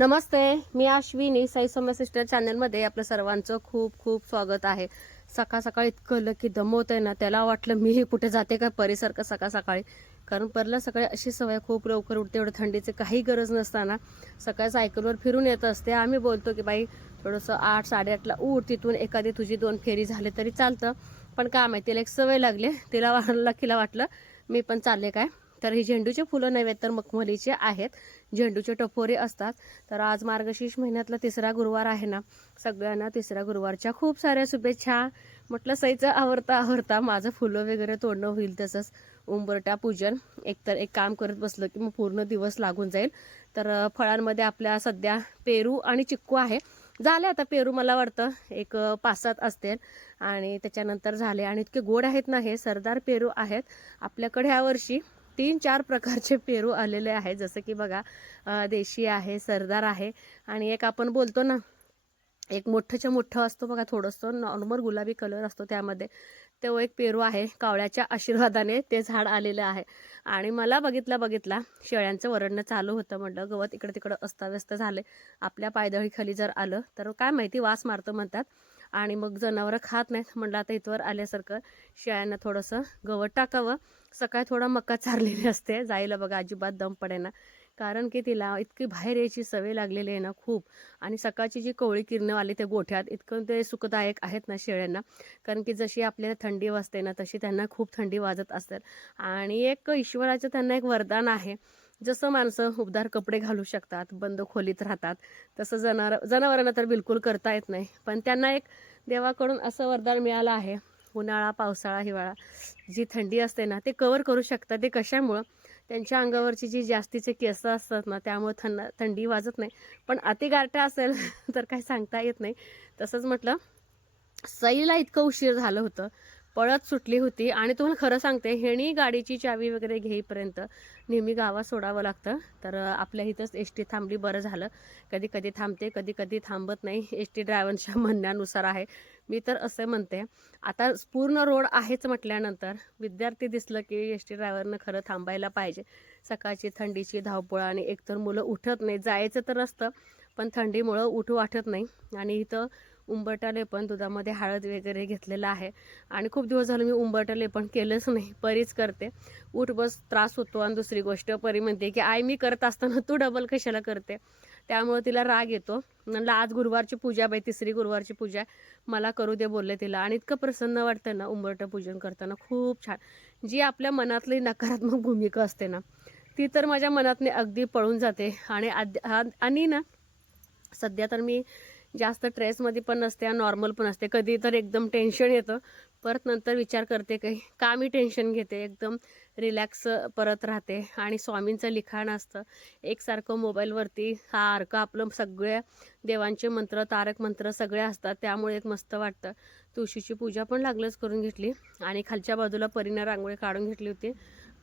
नमस्ते, मी अश्विनी साई सौम्य सिस्टर चॅनलमध्ये आपलं सर्वांचं खूप खूप स्वागत आहे। सकाळ सकाळी इतकं की दमवत आहे ना, त्याला वाटलं मीही कुठे जाते का परिसारखं सकाळ सकाळी। कारण परला सकाळी अशी सवय खूप लवकर उठते, एवढं थंडीची काही गरज नसताना सकाळी सायकलवर फिरून येत असते। आम्ही बोलतो की बाई थोडंसं 8 8:30ला उठ, तिथून एखादी तुझी 2 फेरी झाले तरी चालतं। पण काय माहिती तिला एक सवय लागली, तिला वाटलं मी पण चालले काय। तर ही झेंडूचे फुलं नव्हे तर मखमलीचे आहेत, झेंडूचे टपोरे असतात। तर आज मार्गशीर्ष महिन्यातला तिसरा गुरुवार आहे ना, सगळ्यांना तिसऱ्या गुरुवारच्या खूप साऱ्या शुभेच्छा। म्हटलं सईचं आवरता माझं फुलं वगैरे तोडणं होईल, तसंच उंबरट्या पूजन एकतर एक काम करत बसलं की मग पूर्ण दिवस लागून जाईल। तर फळांमध्ये आपल्या सध्या पेरू आणि चिक्कू आहे। झाले आता पेरू मला वाटतं एक 5-7 असतील आणि त्याच्यानंतर झाले। आणि इतके गोड आहेत ना, हे सरदार पेरू आहेत आपल्याकडे यावर्षी। 3-4 प्रकारचे पेरू आलेले आहेत, जसं की बघा देशी आहे, सरदार आहे आणि एक आपण बोलतो ना, एक मोठंच्या मोठं असतो बघा, थोडंसं नॉर्मल गुलाबी कलर असतो त्यामध्ये, तो एक पेरू आहे। कावळ्याच्या आशीर्वादाने ते झाड आलेलं आहे। आणि मला बघितला शेळ्यांचं वरडणं चालू होतं। म्हटलं गवत इकडे तिकडं अस्ताव्यस्त झाले, आपल्या पायदळी खाली जर आलं तर काय माहिती वास मारतं म्हणतात आणि मग जनावरं खात नाहीत। म्हटलं आता इथवर आल्यासारखं शेळ्यांना थोडंसं गवत टाकावं। सकाळी थोडा मका चारलेली असते, जायला बघा अजिबात दम पडेना, कारण की तिला इतकी बाहेर यायची सवय लागलेली आहे ना खूप। आणि सकाळची जी कोवळी किरणं आली त्या गोठ्यात, इतकं ते सुखदायक आहेत ना शेळ्यांना, कारण की जशी आपल्याला थंडी वाजते ना, तशी त्यांना खूप थंडी वाजत असते। आणि एक ईश्वराचं त्यांना एक वरदान आहे, जसं माणसं उबदार कपडे घालू शकतात, बंद खोलीत राहतात, तसं जनावरांना तर बिलकुल करता येत नाही। पण त्यांना एक देवाकडून असं वरदान मिळालं आहे, उन्हाळा पावसाळा हिवाळा जी थंडी असते ना ते कव्हर करू शकतात। ते कशामुळं, त्यांच्या अंगावरची जी जास्तीचे केस असतात ना, त्यामुळे थंडी वाजत नाही। पण अति गारठा असेल तर काही सांगता येत नाही। तसंच म्हटलं सईला इतकं उशीर झालं होतं, पळत सुटली होती। आणि तुम्हाला खरं सांगते, ह्यानी गाडीची चावी वगैरे घेईपर्यंत नेहमी गावात सोडावं लागतं। तर आपल्या इथंच एस टी थांबली, बरं झालं। कधी कधी थांबते, कधी कधी थांबत नाही, एस टी ड्रायव्हरच्या म्हणण्यानुसार आहे। मी तर असं म्हणते, आता पूर्ण रोड आहेच म्हटल्यानंतर विद्यार्थी दिसलं की एस टी ड्रायव्हरनं खरं थांबायला पाहिजे। सकाळची थंडीची धावपळ आणि एकतर मुलं उठत नाही, जायचं तर असतं पण थंडीमुळं उठू वाटत नाही। आणि इथं उंबरठा लेपन दुधामध्ये हळद वगैरे घेतलेलं आहे आणि खूप दिवस झालं मी उंबरठा लेपन केलंच नाही, परीच करते। उठ बस त्रास होतो। आणि दुसरी गोष्ट परी म्हणते की आई मी करत असताना तू डबल कशाला करते, त्यामुळे तिला राग येतो। म्हणलं आज गुरुवारची पूजा बाई, तिसरी गुरुवारची पूजा मला करू दे बोलले तिला। आणि इतकं प्रसन्न वाटतं ना उंबरठा पूजन करताना, खूप छान। जी आपल्या मनातली नकारात्मक भूमिका असते ना, ती तर माझ्या मनातने अगदी पळून जाते। आणि ना सध्या तर मी जास्त स्ट्रेसमध्ये पण नसते, नॉर्मल पण असते। कधी तर एकदम टेन्शन येतं, परत नंतर विचार करते काही का मी टेन्शन घेते, एकदम रिलॅक्स परत राहते। आणि स्वामींचं लिखाण असतं एकसारखं मोबाईलवरती, सारखं आपलं सगळे देवांचे मंत्र, तारक मंत्र सगळे असतात, त्यामुळे एक मस्त वाटतं। तुळशीची पूजा पण लागलंच करून घेतली आणि खालच्या बाजूला परीनं रांगोळी काढून घेतली होती,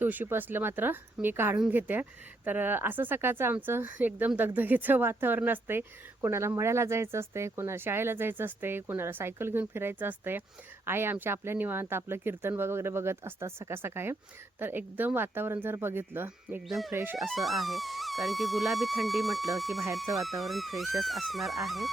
तुळशीपासलं मात्र मी काढून घेते। तर असं सकाळचं आमचं एकदम दगदगीचं वातावरण असते। कोणाला मळ्याला जायचं असते, कोणाला शाळेला जायचं असते, कोणाला सायकल घेऊन फिरायचं असते। आई आमच्या आपल्या निवांत आपलं कीर्तन वगैरे बघत असतात सकाळ सकाळी। तर एकदम वातावरण जर बघितलं एकदम फ्रेश असं आहे, कारण की गुलाबी थंडी म्हटलं की बाहेरचं वातावरण फ्रेशच असणार आहे।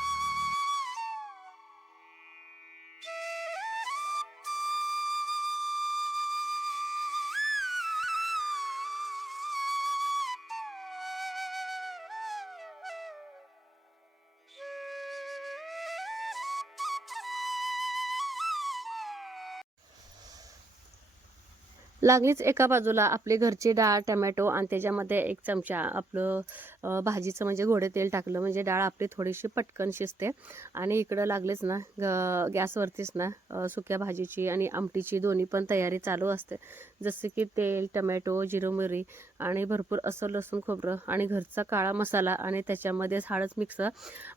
लागलीच एका बाजूला आपली घरची डाळ, टमॅटो आणि त्याच्यामध्ये 1 चमचा आपलं भाजीचं म्हणजे गोडे तेल टाकलं म्हणजे डाळ आपली थोडीशी पटकन शिजते। आणि इकडं लागलेच ना गॅसवरतीच ना सुक्या भाजीची आणि आमटीची दोन्ही पण तयारी चालू असते। जसे की तेल, टमॅटो, जिरं मोहरी आणि भरपूर असं लसूण खोबरं आणि घरचा काळा मसाला आणि त्याच्यामध्येच हळद मिक्स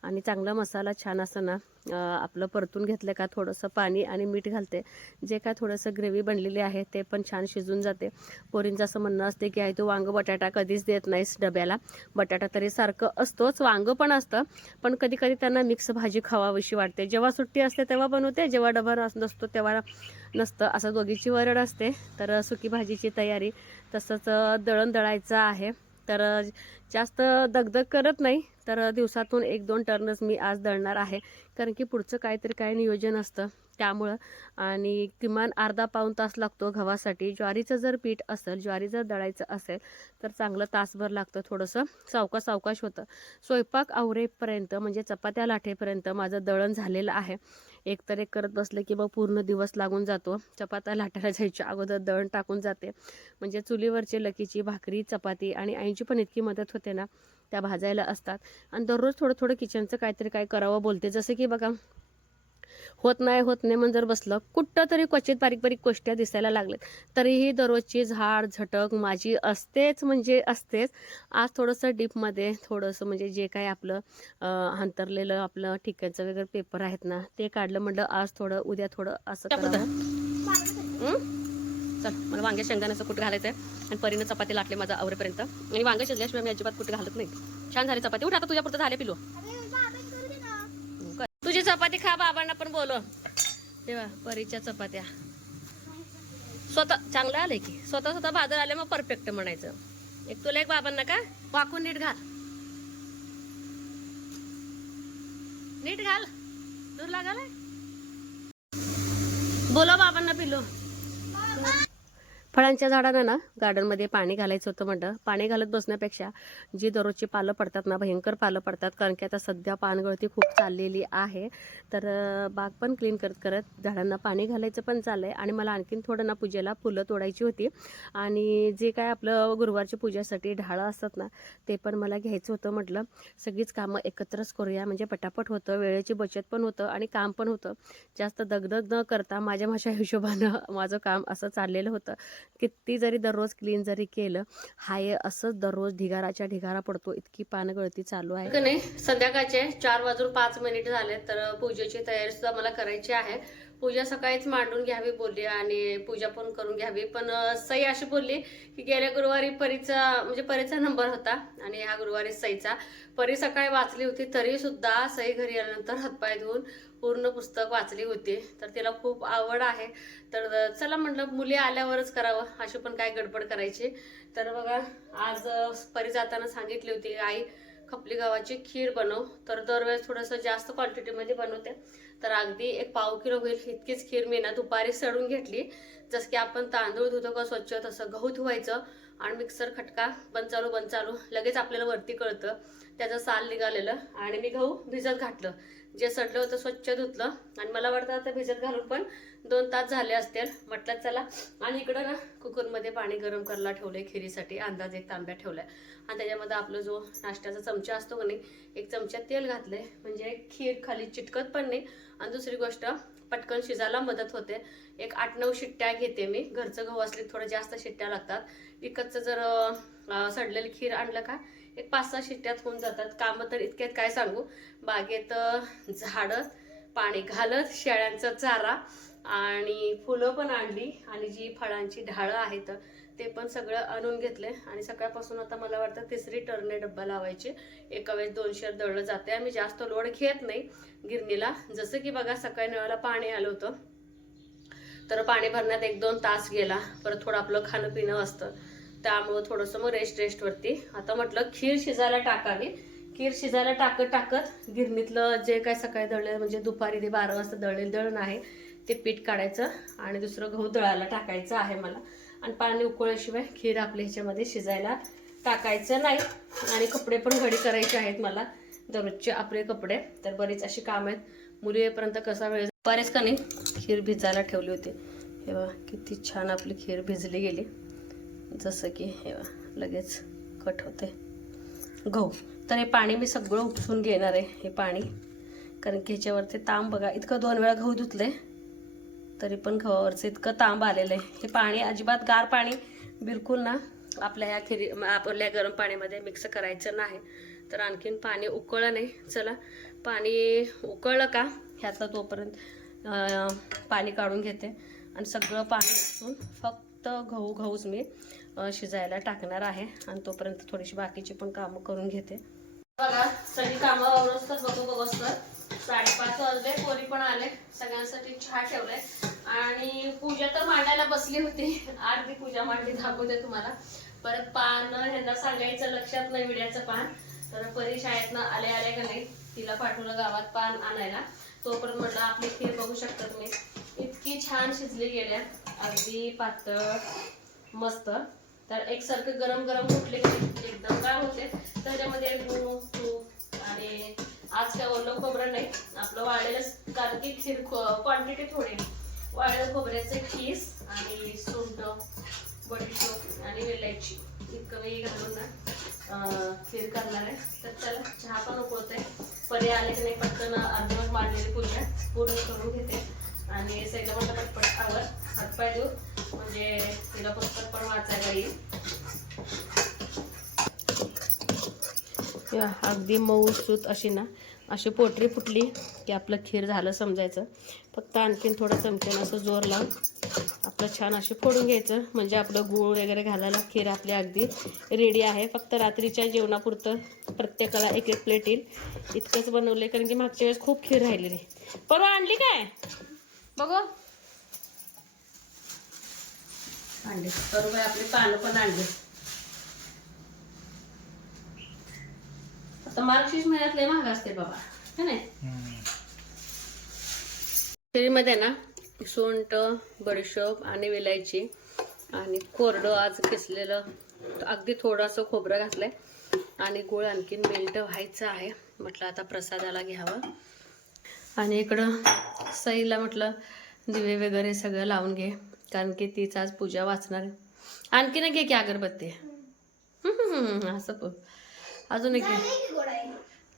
आणि चांगला मसाला छान असं ना आपलं परतून घेतलं का थोडंसं पाणी आणि मीठ घालते। जे काय थोडंसं ग्रेव्ही बनलेली आहे ते पण छान शिजून जाते। पोरींचं असं म्हणणं असते की आई तू वांग बटाटा कधीच देत नाहीस डब्याला, बटाटा तरी सारखं असतोच, वांग पण असतं, पण कधी कधी त्यांना मिक्स भाजी खावावीशी वाटते। जेव्हा सुट्टी असते तेव्हा बनवते, जेव्हा डबा नसतो तेव्हा नसतं, असं दोघीची वरड असते। तर सुकी भाजीची तयारी, तसंच दळण दळायचं आहे। तर जास्त दगदग करत नाही, तर दिवसातून 1-2 टर्नच मी आज दळणार आहे, कारण की पुढचं काहीतरी काय नियोजन असतं त्यामुळं. आणि किमान अर्धा पाऊण तास लागतो गव्हासाठी. ज्वारीचं जर पीठ असेल, ज्वारी जर दळायचं असेल तर चांगलं तासभर लागतं, थोडंसं सावकाश होतं. स्वयंपाक आवरेपर्यंत म्हणजे चपात्या लाटेपर्यंत माझं दळण झालेलं आहे. एक तर एक करत बसलं की मग पूर्ण दिवस लागून जातो. चपात्या लाटायला जायच्या अगोदर दळण टाकून जाते, म्हणजे चुलीवरची लकीची भाकरी, चपाती आणि आईची पण इतकी मदत होते ना, त्या भाजायला असतात. आणि दररोज थोडं थोडं किचनचं काहीतरी काय करावं बोलते. जसं की बघा, होत नाही म्हणून जर बसलं कुठं तरी क्वचित बारीक बारीक गोष्टी दिसायला लागल्यात, तरीही दररोजची झाड झटक माझी असतेच, म्हणजे असतेच. आज थोडंसं डीपमध्ये थोडंसं म्हणजे जे काय आपलं अंतरलेलं आपलं ठिकाणचं वगैरे पेपर आहेत ना, ते काढलं. म्हटलं आज थोडं, उद्या थोडं, असं करावं. चल, मला वांग्या शेंगदाण्याचं कुठं घालायचं आहे, आणि परीनं चपाती लाटले माझा आवरेपर्यंत. आणि वांगे शिजल्याशिवाय मी अजिबात कुठे घालत नाही. छान झाली चपाती. उठ आता, तुझ्या पुरतं झाले पिलो. तुझी चपाती खा, बाबांना पण बोलो. तेव्हा परीच्या चपात्या स्वतः चांगलं आलंय की, स्वतः भाजर आले मग परफेक्ट म्हणायचं. एक तुला, एक बाबांना. का वाकून नीट घाल, नीट घाल, दूर लागालाय. बोला बाबांना पिलो. फळांच्या झाडांना ना गार्डनमध्ये पाणी घालायचं होतं. म्हटलं पाणी घालत बसण्यापेक्षा जी दररोजची पालं पडतात ना, भयंकर पालं पडतात, कारण की आता सध्या पानगळती खूप चाललेली आहे. तर बाग पण क्लीन करत करत झाडांना पाणी घालायचं पण चाललं आहे. आणि मला आणखीन थोडं ना पूजेला फुलं तोडायची होती, आणि जे काय आपलं गुरुवारच्या पूजेसाठी ढाळं असतात ना, ते पण मला घ्यायचं होतं. म्हटलं सगळीच कामं एकत्रच करूया, म्हणजे पटापट होतं, वेळेची बचत पण होतं आणि काम पण होतं. जास्त दगदग न करता माझ्या हिशोबानं माझं काम असं चाललेलं होतं. किती जरी दररोज क्लीन जरी केलं, हाय असंच दररोज ढिगारा पडतो, इतकी पानगळती चालू आहे. नाही, संध्याकाळचे 4:05 झाले, तर पूजेची तयारी सुद्धा मला करायची आहे. पूजा सकाळीच मांडून घ्यावी बोलली, आणि पूजा पण करून घ्यावी. पण सई अशी बोलली की गेल्या गुरुवारी परीचा नंबर होता, आणि ह्या गुरुवारी सईचा. परी सकाळी वाचली होती, तरी सुद्धा सई घरी आल्यानंतर हातपाय धुवून पूर्ण पुस्तक वाचली होती. तर तिला खूप आवड आहे. तर चला म्हटलं मुली आल्यावरच करावं, अशी पण काय गडबड करायची. तर बघा, आज परी जाताना सांगितली होती, आई खपली गव्हाची खीर बनव. तर दरवेळेस थोडंसं जास्त क्वांटिटीमध्ये बनवते, तर अगदी 1 पाव किलो होईल इतकीच खीर मी ना दुपारी सडून घेतली. जसं की आपण तांदूळ धुतो का स्वच्छ, तसं गहू धुवायचं, आणि मिक्सर खटका बंद चालू लगेच आपल्याला वरती कळतं त्याचं साल निघालेलं. आणि मी गहू भिजत घातलं, जे सडलं होतं स्वच्छ धुतलं, आणि मला वाटतं आता भिजत घालून पण 2 तास झाले असतील. म्हटलं चला. आणि इकडं ना कुकरमध्ये पाणी गरम करायला ठेवलंय खिरीसाठी, अंदाज 1 तांब्या ठेवलाय, आणि त्याच्यामध्ये आपलं जो नाश्त्याचा चमचा असतो का नाही, 1 चमचा तेल घातलंय, म्हणजे खीर खाली चिटकत पण नाही, आणि दुसरी गोष्ट पटकन शिजायला मदत होते. एक 8-9 शिट्ट्या घेते मी. घरचं गहू असले थोडं जास्त शिट्ट्या लागतात, विकतचं जर सडलेली खीर आणलं का 1 5-6 शिट्ट्यात होऊन जातात. कामं तर इतक्यात काय सांगू. बागेत झाडं, पाणी घालत, शेळ्यांचा चारा, आणि फुलं पण आणली, आणि जी फळांची ढाळं आहेत ते पण सगळं आणून घेतले. आणि सकाळपासून आता मला वाटतं 3री टर्ने डब्बा लावायची. एका वेळेस 200 दळलं जाते. आम्ही जास्त लोड घेत नाही गिरणीला. जसं की बघा, सकाळी नळाला पाणी आलं होतं, तर पाणी भरण्यात 1-2 तास गेला. परत थोडं आपलं खाणं पिणं असतं, त्यामुळं थोडंसं मग रेस्टवरती. आता म्हटलं खीर शिजायला टाकावी. खीर शिजायला टाकत गिरणीतलं जे काय सकाळी दळलं, म्हणजे दुपारी ते 12 वाजता दळलेलं दळण आहे, ते पीठ काढायचं, आणि दुसरं गहू दळायला टाकायचं आहे मला. आणि पाणी उकळल्याशिवाय खीर आपल्या ह्याच्यामध्ये शिजायला टाकायचं नाही. आणि कपडे पण घडी करायचे आहेत मला, दररोजचे आपले कपडे. तर बरीच अशी काम आहेत. मुली येईपर्यंत कसा वेळ. बरेच का नाही, खीर भिजायला ठेवली होती. हे बघा किती छान आपली खीर भिजली गेली. जसं की हे बघा लगेच कट होते गहू. तर हे पाणी मी सगळं उपसून घेणार आहे, हे पाणी, कारण की ह्याच्यावरती तांब बघा, इतकं 2 वेळा गहू धुतले तरी पण गव्हावरचं इतकं तांब आलेलं आहे. हे पाणी अजिबात गार पाणी बिलकुल ना आपल्या ह्या आपल्या गरम पाण्यामध्ये मिक्स करायचं नाही. तर आणखीन पाणी उकळलं नाही. चला, पाणी उकळलं का ह्यातलं तोपर्यंत पाणी काढून घेते, आणि सगळं पाणी उचलून फक्त गहूच मी शिजायला टाकणार आहे. आणि तोपर्यंत थोडीशी बाकीची पण कामं करून घेते. बघा, सगळी कामं आवरतात बघू 5:30 वाजले. पोरी पण आले, सगळ्यांसाठी चहा ठेवलाय, आणि पूजा तर मांडायला बसली होती. अर्धी पूजा मांडली, दाखवते तुम्हाला. परत पान ह्यांना सांगायचं लक्षात नाही विड्याचं पान. तर परी शाळेतनं आल्या आल्या का नाही तिला पाठवलं गावात पान आणायला. तोपर्यंत म्हटलं आपली खीर बघू शकता तुम्ही इतकी छान शिजली गेल्या, अगदी पातळ मस्त. तर एकसारखं गरम गरम फुटले एकदम काय होते. त्याच्यामध्ये गूळ तूप आणि आज काय ओलं खोबरं नाही आपलं वाळलेलं, कारण की खीर क्वांटिटी थोडी. वाळलेलं खोबऱ्याचे खीस आणि सुंठ बडीशोप आणि वेलायची इतकं मी घालून ना खीर करणार आहे. तर चला चहा पण उकळते. परी आले की नाही पटकन अर्धवट मांडलेली पूजा पूर्ण करून घेते आणि सगळं म्हटलं पटपट आवर हातपाय देऊ म्हणजे तिला पुस्तक पण वाचायला येईल. अगदी मऊसूत अशी ना अशी पोटरी फुटली की आपलं खीर झालं समजायचं. फक्त आणखीन थोडं चमच्यानं असं जोर लावून आपलं छान असे फोडून घ्यायचं म्हणजे आपलं गूळ वगैरे घालायला खीर आपली अगदी रेडी आहे. फक्त रात्रीच्या जेवणापुरतं प्रत्येकाला एक एक प्लेट येईल इतकंच बनवले, कारण की मागच्या वेळेस खूप खीर राहिलेली. परवा आणली काय बघू आणले बरोबर आपले पानं पण आणले. आता मार्गशीर्ष महिन्यात लय महाग असते बाबा है नाही. खीरमध्ये ना सुंठ बडीशोप आणि वेलायची आणि कोरडं आज किसलेलं अगदी थोडंसं खोबरं घातलंय आणि गुळ आणखीन मेल्ट व्हायचं आहे. म्हटलं आता प्रसादाला घ्यावं. आणि इकडं सईला म्हटलं दिवे वगैरे सगळं लावून घे, कारण की तीच आज पूजा वाचणार आहे. आणखीन घे की अगरबत्ती. असं अजून एक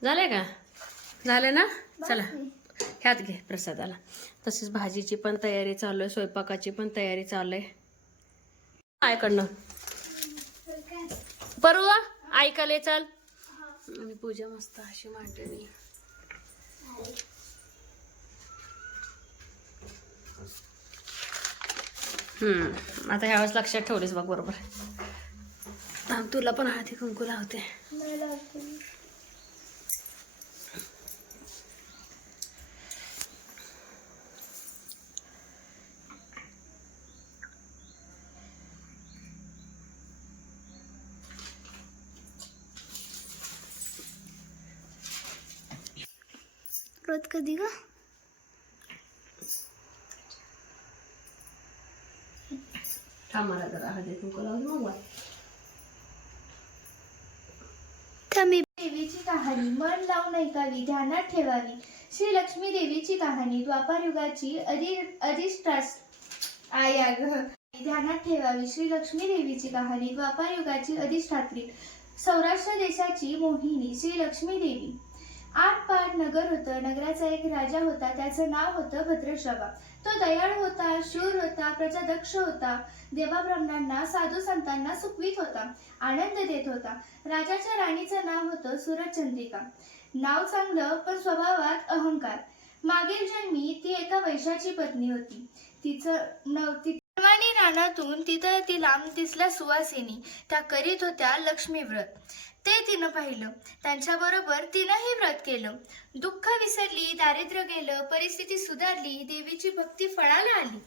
झालंय का झालं ना. चला ह्यात घे प्रसादाला. तसेच भाजीची पण तयारी चालू आहे, स्वयंपाकाची पण तयारी चालू आहे. आईकडनं परवा ऐकायला चाल. आणि पूजा मस्त अशी मांडणी. आता ह्यावेळेस लक्षात ठेवलीस बघ बरोबर. तुला पण हळदी कुंकू लावते. रोज कधी का मला जरा हळदी कुंकू लावून मग देवीची कहाणी मन लावून ऐकावी, ध्यानात ठेवावी. श्री लक्ष्मी देवीची कहाणी द्वापार युगाची ध्यानात ठेवावी. श्री लक्ष्मी देवीची कहाणी द्वापार युगाची अधिष्ठात्री, सौराष्ट्र देशाची मोहिनी श्री लक्ष्मी देवी. 8 पाट नगर होतं. नगराचा एक राजा होता. त्याचं नाव होतं भद्रश्रवा. तो दयाळ होता, शूर होता, प्रजादक्ष होता. देवाब्राह्मणांना साधू संतांना सुखवीत होता, आनंद देत होता. राजाच्या राणीचं नाव होतं सूरजचंद्रिका. नाव चांगलं पण स्वभावात अहंकार. मागील जन्मी ती एका वैश्याची पत्नी होती. रानातून तिला दिसल्या सुवासिनी. त्या करीत होत्या लक्ष्मी व्रत. ते तिनं पाहिलं. त्यांच्याबरोबर तिनंही व्रत केलं. दुःख विसरली, दारिद्र्य गेलं, परिस्थिती सुधारली, देवीची भक्ती फळाला आली.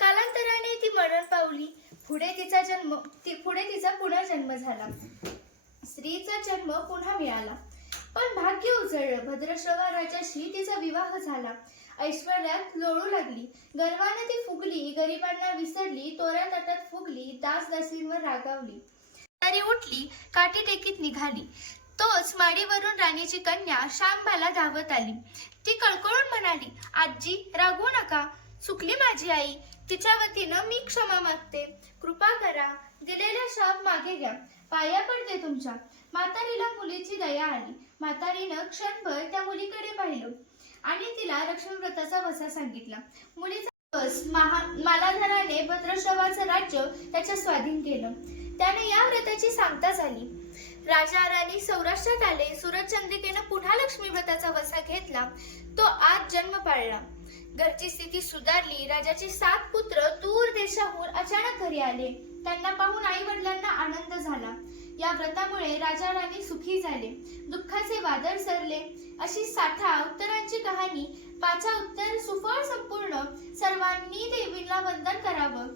कालांतराने ती मरण पावली. पुढे तिचा पुन्हा जन्म झाला. स्त्रीचा जन्म पुन्हा मिळाला. पण भाग्य उजळलं. भद्रश्रवा राजाशी तिचा विवाह झाला. ऐश्वर्यात लोळू लागली. गर्वाने ती फुगली. गरिबांना विसरली. तोऱ्या ताटात फुगली. दासदासींवर रागावली. तरी उठली. काठी टेकीत निघाली. तोच माडीवरून राणीची कन्या शांबाला धावत आली. ती कळकळून म्हणाली, आजी रागवू नका. चुकली माझी आई. तिच्या वतीनं मी क्षमा मागते. कृपा करा. दिलेला शाप मागे घ्या. पाया पडते तुमच्या. म्हातारीला मुलीची दया आली. म्हातारीनं क्षणभर त्या मुलीकडे पाहिलं आणि तिला लक्ष्मी व्रताचा वसा सांगितला. मुलीचा मालाधराने भद्रश्रवाचं राज्य त्याच्या स्वाधीन केलं. त्याने या व्रताची सांगता झाली. राजा राणी सौराष्ट्रात आले. सूरजचंद्रिकेनं पुन्हा लक्ष्मी व्रताचा वसा घेतला. तो आज जन्म पाळला. घरची स्थिती सुधारली. राजाचे 7 पुत्र दूर देशाहून अचानक घरी आले. त्यांना पाहून आई वडिलांना आनंद झाला. या व्रतामुळे राजा राणी सुखी झाले. दुःखाचे वादळ सरले. अशी 60 उत्तरांची कहाणी. 5 उत्तर सुफळ संपूर्ण. सर्वांनी देवीला वंदन करावं.